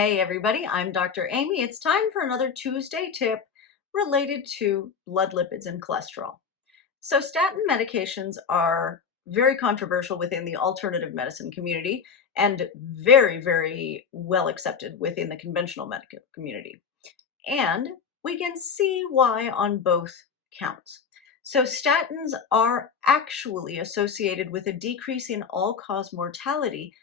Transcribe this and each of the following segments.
Hey everybody, I'm Dr. Amy. It's time for another Tuesday tip related to blood lipids and cholesterol. So statin medications are very controversial within the alternative medicine community and very well accepted within the conventional medical community. And we can see why on both counts. So statins are actually associated with a decrease in all-cause mortality,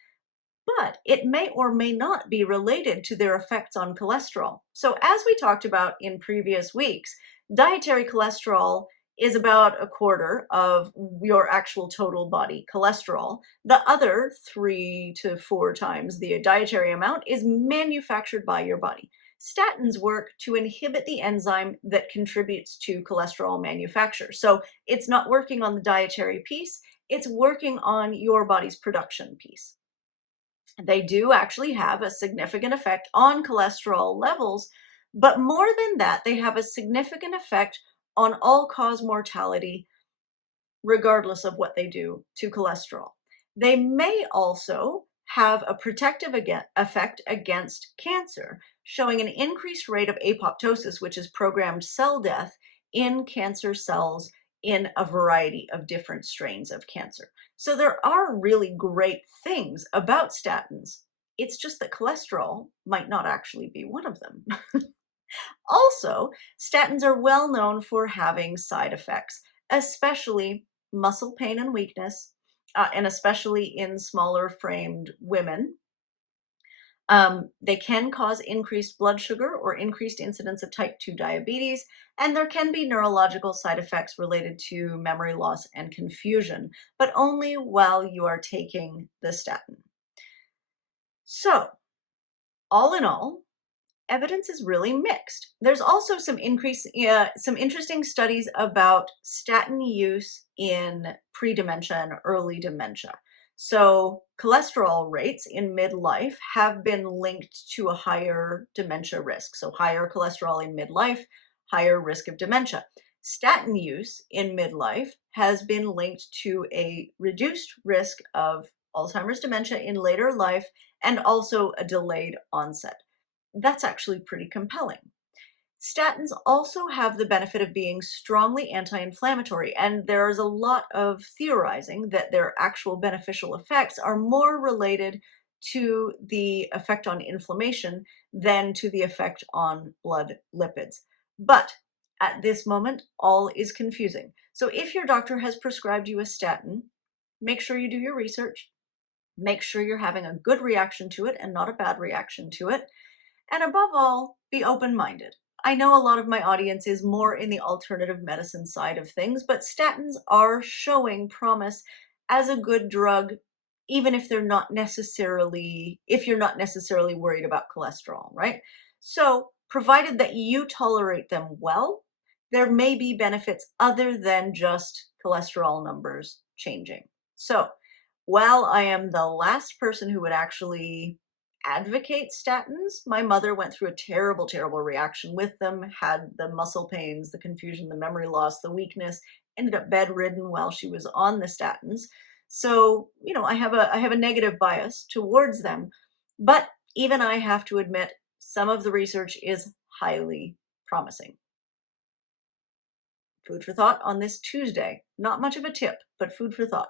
but it may or may not be related to their effects on cholesterol. So as we talked about in previous weeks, dietary cholesterol is about a quarter of your actual total body cholesterol. The other 3 to 4 times the dietary amount is manufactured by your body. Statins work to inhibit the enzyme that contributes to cholesterol manufacture. So it's not working on the dietary piece, it's working on your body's production piece. They do actually have a significant effect on cholesterol levels, but more than that, they have a significant effect on all-cause mortality, regardless of what they do to cholesterol. They may also have a protective effect against cancer, showing an increased rate of apoptosis, which is programmed cell death in cancer cells in a variety of different strains of cancer. So there are really great things about statins. It's just that cholesterol might not actually be one of them. Also, statins are well known for having side effects, especially muscle pain and weakness, and especially in smaller framed women. They can cause increased blood sugar or increased incidence of type 2 diabetes, and there can be neurological side effects related to memory loss and confusion, but only while you are taking the statin. So, all in all, evidence is really mixed. There's also some interesting studies about statin use in pre-dementia and early dementia. So cholesterol rates in midlife have been linked to a higher dementia risk. So higher cholesterol in midlife, higher risk of dementia. Statin use in midlife has been linked to a reduced risk of Alzheimer's dementia in later life and also a delayed onset. That's actually pretty compelling. Statins also have the benefit of being strongly anti-inflammatory, and there's a lot of theorizing that their actual beneficial effects are more related to the effect on inflammation than to the effect on blood lipids. But at this moment, all is confusing. So if your doctor has prescribed you a statin, make sure you do your research. Make sure you're having a good reaction to it and not a bad reaction to it. And above all, be open-minded. I know a lot of my audience is more in the alternative medicine side of things, but statins are showing promise as a good drug, even if if you're not necessarily worried about cholesterol, right? So, provided that you tolerate them well, there may be benefits other than just cholesterol numbers changing. So, while I am the last person who would actually advocate statins, my mother went through a terrible reaction with them, had the muscle pains, the confusion, the memory loss, the weakness, ended up bedridden while she was on the statins. So, I have a negative bias towards them, but even I have to admit some of the research is highly promising. Food for thought on this Tuesday. Not much of a tip, but food for thought.